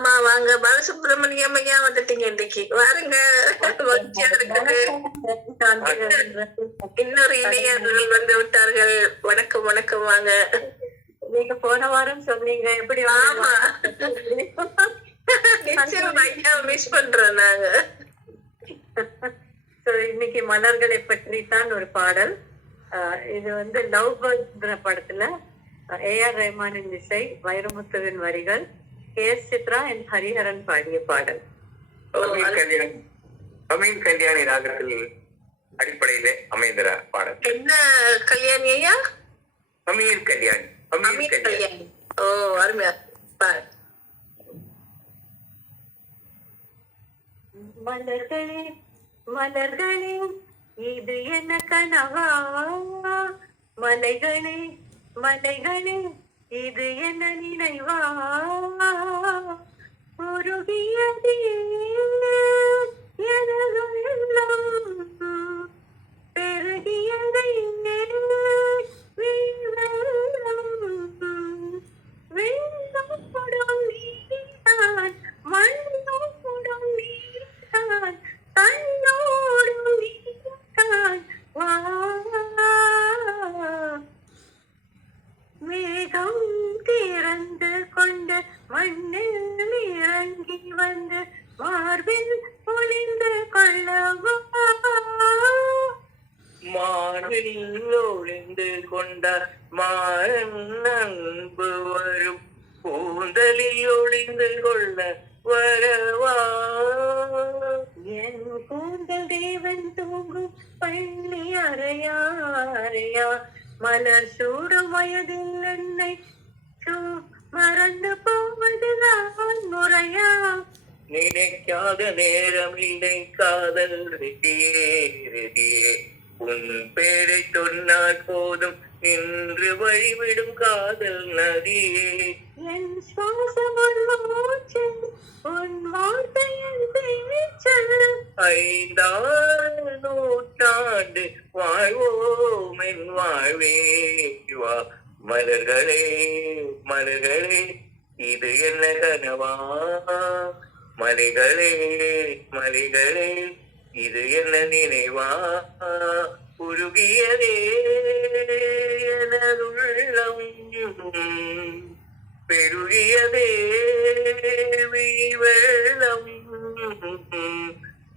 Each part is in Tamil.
ஆமா வாங்க பாலசுப்ரமணியம் ஐயா வந்துட்டீங்க இன்னைக்கு வாருங்க. மகிழ்ச்சியா இருக்குது. இன்னொரு இணையர்கள் வந்து விட்டார்கள். வணக்கம் வணக்கம் வாங்க. நீங்க போன வாரம் சொன்னீங்க எப்படி? ஆமா நிச்சயம் ஐயா மிஸ் பண்றோம் நாங்க. இன்னைக்கு மலர்களை பற்றி தான் ஒரு பாடல். இது வந்து லவ் பேர்ட்ஸ்ங்கிற படத்துல ஏஆர் ரஹ்மானின் இசை, வைரமுத்துவின் வரிகள், கே.எஸ். சித்ரா அண்ட் ஹரிஹரன் பாடிய பாடல். அமீன் கல்யாணி ராகத்தில் அடிப்படையிலே அமைந்த பாடல். என்ன கல்யாணி ஐயா? அமீர் கல்யாணி. அமீர் கல்யாணி. ஓ அருமையா பாரு. மலர்களே மலர்களே இது என்ன கனவா, மலைகளே மலைகளே இது என்ன நினைவா, உருகியதே எனது உள்ளம், பெருகியதை வெள்ளப்படும் நீதான், மண்ணப்படும் நீதான், கண்ணோடு நீதான் வா. மேகம் திறந்து கொண்டு மண்ணில் இறங்கி வந்து மார்பில் ஒளிந்து கொள்ளவா, மார்பில் ஒளிந்து கொண்ட மாறன் அன்பு வரும், கூந்தலில் ஒளிந்து கொள்ள வரவா. என் கூந்தல் தேவன் தூங்கும் பள்ளி அறையா அறையா, மலர் சூடும் வயதில் என்னை மறந்து போவதுதான் முறையா. நினைக்காத நேரம் இல்லை காதல் ரெடியே ரெடியே, உன் பேரை சொன்னால் போதும் நின்று வழிவிடும் காதல் நதியே. என் சுவாசம் உன் மூச்சு, உன் வார்த்தையின் பேச்சல், 5 நூற்றாண்டு வாழ்வோம் என் வாழ்வே வா. மலர்களே மலர்களே இது என்ன கனவா, மலைகளே மலைகளே இது என்ன நினைவா, உருகியதே எனதுள்ளம், பெருகியதே வெள்ளம்,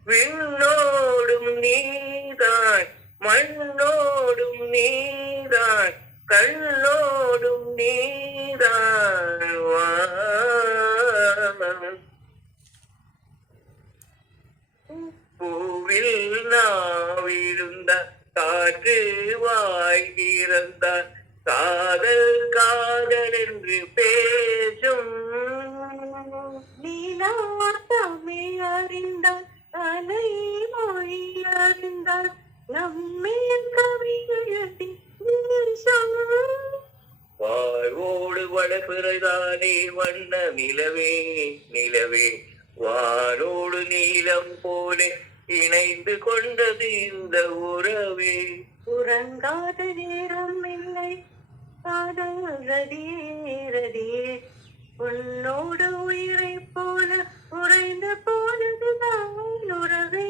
விண்ணோடும் நீதான் மண்ணோடும் நீதான் கண்ணோடும் நீதான் வா. பூவில் நாவிருந்த காற்று வாய்கிறந்த காதல் காதல் என்று பேசும், நீலாத்தமே அறிந்தால் அலை மொழி அறிந்தால் நம்மேல் கவி எழுதி வாழ்வோடு வளர்பிறதானே வண்ண நிலவே நிலவே, வானோடு நீலம் போலே இணைந்து கொண்டது இந்த உறவே. உறங்காத நேரம் இல்லை காதல் ரதியே ரதியே, உன்னோடு உயிரை போல உறைந்து போனதுதான் உறவே.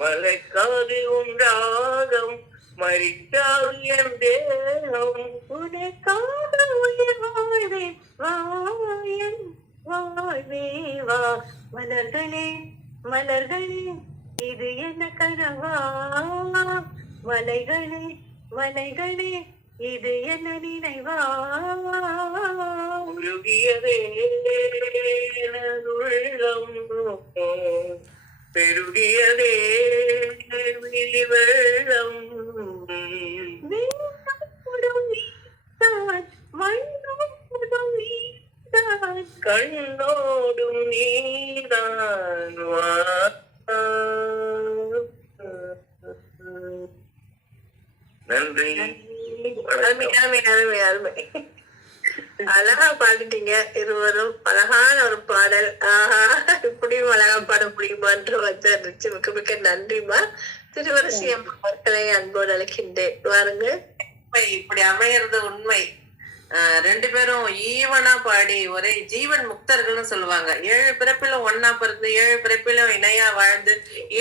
மலைக்காது உண்டாகம் மறிக்காது என் தேகம், உனக்காக உயிர் வாழ்வே வாயன் வாழ்வே வா. மலர்களே மலர்களே இது என்ன கனவா, மலைகளே மலைகளே இது என்ன நினைவா, உருகியதே உள்ளம், பெருகியதே வெள்ளம், வெள்ளப்படும் நீதான் மண்ணோடும் நீதான் கண்ணோடும் நீதான் வா. நன்றி. அருமை அருமை அருமை அருமை. அழகா பாடிட்டீங்க இருவரும். அழகான ஒரு பாடல். ஆஹா இப்படியும் அழகா பாட முடியுமான்ற வந்து இருந்துச்சு. மிக்க மிக்க நன்றிமா. திருவரசி அம்மா அவர்களை அன்போடு அழைக்கின்றேன். வாருங்க. இப்படி அமையறது உண்மை. ரெண்டு பேரும் ஈவனா பாடி ஒரே ஜீவன் முக்தர்கள்னு சொல்லுவாங்க. 7 பிறப்பிலும் ஒன்னா பிறந்து 7 பிறப்பிலும் இணையா வாழ்ந்து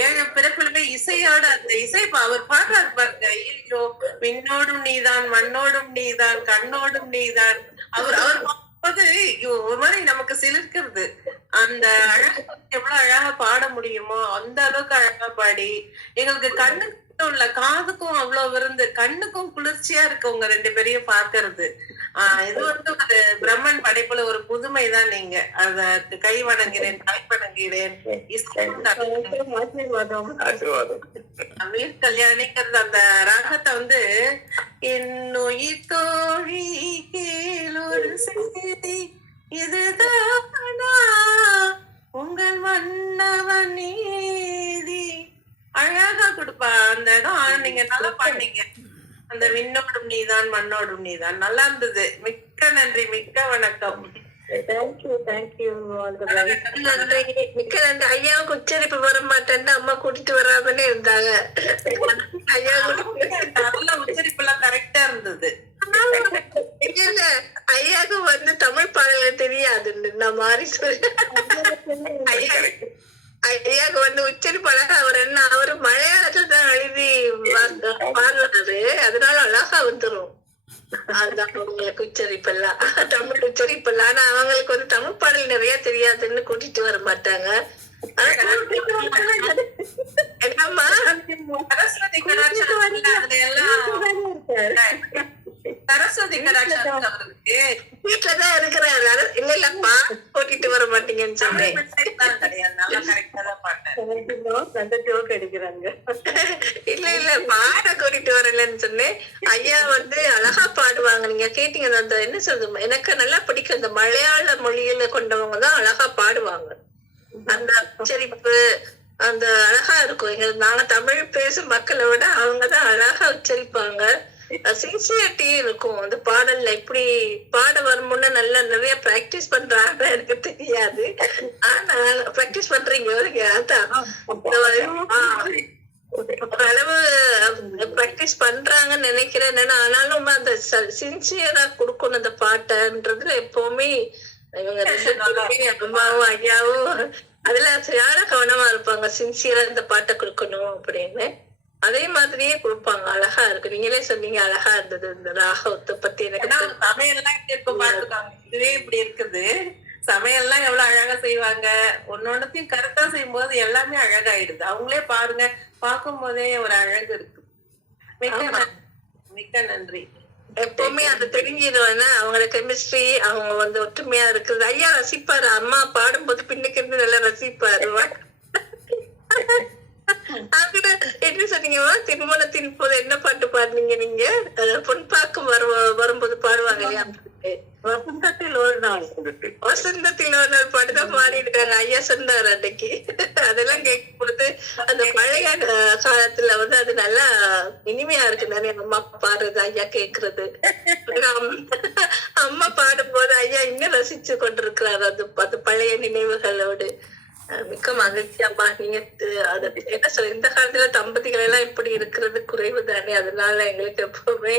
7 பிறப்பிலுமே இசையோட அந்த இசை அவர் பாடுறாரு பாருங்க. ஐயோ, விண்ணோடும் நீதான், மண்ணோடும் நீதான், கண்ணோடும் நீதான். அவர் அவர் பாடும்போது ஒரு மாதிரி நமக்கு சிலிர்க்கிறது. அந்த அழகு எவ்வளவு அழகா பாட முடியுமோ அந்த அளவுக்கு அழகா பாடி எங்களுக்கு கண்ணுக்கு உள்ள காதுக்கும் அவ்வளவு விருந்து, கண்ணுக்கும் குளிர்ச்சியா இருக்கு உங்க 2 பேரையும் பாக்குறது. இது வந்து ஒரு பிரம்மன் படைப்புல ஒரு புதுமைதான். நீங்க அதற்கு கை வணங்குகிறேன், கை வணங்குகிறேன். அமீர் கல்யாணிங்கிறது அந்த ராகத்தை வந்து என்னுயிர் தோழி கேளொரு செய்தி இதுதானா உங்கள் மன்னவன் நீதி அழகா கொடுப்பா அந்த இடம். நீங்க நல்லா பண்ணீங்க. அந்த விண்ணோடும் நீதான் மண்ணோடும் நீதான் நல்லா இருந்தது. மிக்க நன்றி, மிக்க வணக்கம். தேங்க்யூ நன்றி, மிக்க நன்றி. ஐயாவுக்கு உச்சரிப்பு வர மாட்டேன்னு அம்மா கூட்டிட்டு வராமலே இருந்தாங்க. ஐயா நல்ல உச்சரிப்பு எல்லாம் கரெக்டா இருந்தது. இல்ல ஐயாவுக்கு வந்து தமிழ் பாடல்கள் தெரியாதுன்னு நான் மாறி சொல்றேன். ஐயாவுக்கு வந்து உச்சரிப்பு அழகா அவர் என்ன அவரு மலையாளத்துல தான் எழுதி பாடுறாரு, அதனால அழகா வந்துரும். அதுதான் அவங்களுக்கு உச்சரிப்பெல்லாம், தமிழ் உச்சரிப்பெல்லாம். ஆனா அவங்களுக்கு வந்து தமிழ் பாடல் நிறைய தெரியாதுன்னு கூட்டிட்டு வர மாட்டாங்க. என்னம்மா சரஸ்வதி கலாச்சாரம் சரஸ்வதி கலாச்சாரம் அவருக்கு வீட்டுலதான் இருக்கிறாரு. இல்ல இல்லப்பா கூட்டிட்டு வர மாட்டீங்கன்னு சொன்னேன். இல்ல இல்ல பாட கூட்டிட்டு வரலன்னு சொன்னேன். ஐயா வந்து அழகா பாடுவாங்க. நீங்க கேட்டீங்க அந்த என்ன சொல்றது, எனக்கு நல்லா பிடிக்கும். அந்த மலையாள மொழியில கொண்டவங்க தான் அழகா பாடுவாங்க. அந்த உச்சரிப்பு அந்த அழகா இருக்கும். எங்க நாங்க தமிழ் பேசும் மக்களை விட அவங்கதான் அழகா உச்சரிப்பாங்க. சின்சியரிட்டி இருக்கும் அந்த பாடல்ல. இப்படி பாட வருமுன்னு நல்லா நிறைய பிராக்டிஸ் பண்றாங்க எனக்கு தெரியாது. ஆனா பிராக்டிஸ் பண்றீங்க ஓரளவு பிராக்டிஸ் பண்றாங்கன்னு நினைக்கிறேன். ஆனாலும் அந்த சின்சியரா கொடுக்கணும் அந்த பாட்டன்றதுல எப்பவுமே இவங்க அம்மாவும் ஐயாவும் அதுல யார கவனமா இருப்பாங்க. சின்சியரா இந்த பாட்டை கொடுக்கணும் அப்படின்னு அதே மாதிரியே கொடுப்பாங்க. அழகா இருக்கு. நீங்களே சொன்னீங்க அழகா இருந்தது இந்த ராகத்தை பத்தி. எனக்கு சமையல்லாம் இப்ப பாத்துக்காங்க, இதுவே இப்படி இருக்குது. சமையல்லாம் எவ்வளவு அழகா செய்வாங்க. ஒன்னொன்னுத்தையும் கரெக்டா செய்யும் போது எல்லாமே அழகாயிடுது. அவங்களே பாருங்க, பார்க்கும் போதே ஒரு அழகு இருக்கு. மிக்க நன்றி. எப்பவுமே அது தெரிஞ்சிடுவேன்னா அவங்களோட கெமிஸ்ட்ரி அவங்க வந்து ஒற்றுமையா இருக்குது. ஐயா ரசிப்பாரு. அம்மா பாடும்போது பின்னுக்கு இருந்து நல்லா ரசிப்பாரு. என்ன சொன்னீங்கம்மா, திருமணத்தின் போது என்ன பாட்டு பாடுனீங்க நீங்க? பொன்பாக்கம் வரும்போது பாடுவாங்க இல்லையா, வசந்தத்தில் ஒரு நாள். வசந்தத்தில் ஒரு நாள் பாட்டுதான் பாடிருக்காங்க. ஐயா சொன்னாரு அன்னைக்கு. அதெல்லாம் கேட்கும் பொழுது அந்த பழைய காலத்துல வந்து அது நல்லா இனிமையா இருக்கு. நிறைய அம்மா பாடுறது ஐயா கேக்குறது. அம்மா பாடும்போது ஐயா இன்னும் ரசிச்சு கொண்டிருக்கிறாரு அது பழைய நினைவுகளோடு. மிக்க மகிழ்ச்சி அம்மா. நீங்க அது என்ன சொல்ல, இந்த காலத்துல தம்பதிகள் எல்லாம் இப்படி இருக்கிறது குறைவு தானே. அதனால எங்களுக்கு எப்பவுமே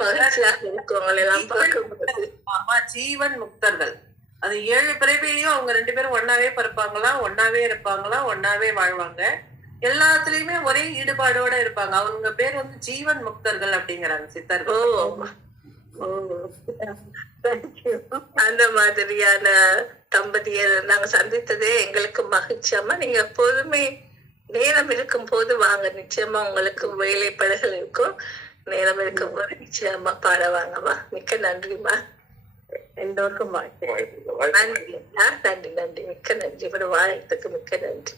மகிழ்ச்சியாக இருக்கும் அவங்களை எல்லாம் பார்க்கும்போது. ஆமா, ஜீவன் முக்தர்கள். அது 7 பிறவிலையும் அவங்க 2 பேரும் ஒன்னாவே பிறப்பாங்களாம், ஒன்னாவே இருப்பாங்களாம், ஒன்னாவே வாழ்வாங்க. எல்லாத்துலயுமே ஒரே ஈடுபாடோட இருப்பாங்க. அவங்க பேர் வந்து ஜீவன் முக்தர்கள் அப்படிங்கிறாங்க சித்தர்கள். அந்த மாதிரியான தம்பதியை நாங்க சந்தித்ததே எங்களுக்கு மகிழ்ச்சி அம்மா. நீங்க எப்போதுமே நேரம் இருக்கும் போது வாங்க, நிச்சயமா உங்களுக்கு வேலை படைகள் இருக்கும். நேரம் இருக்கும் போது நிச்சயமா பாட வாங்கம்மா. மிக்க நன்றிம்மா. எல்லோருக்கும் நன்றி நன்றி நன்றி. மிக்க நன்றி. வாழ்த்துக்கு மிக்க நன்றி.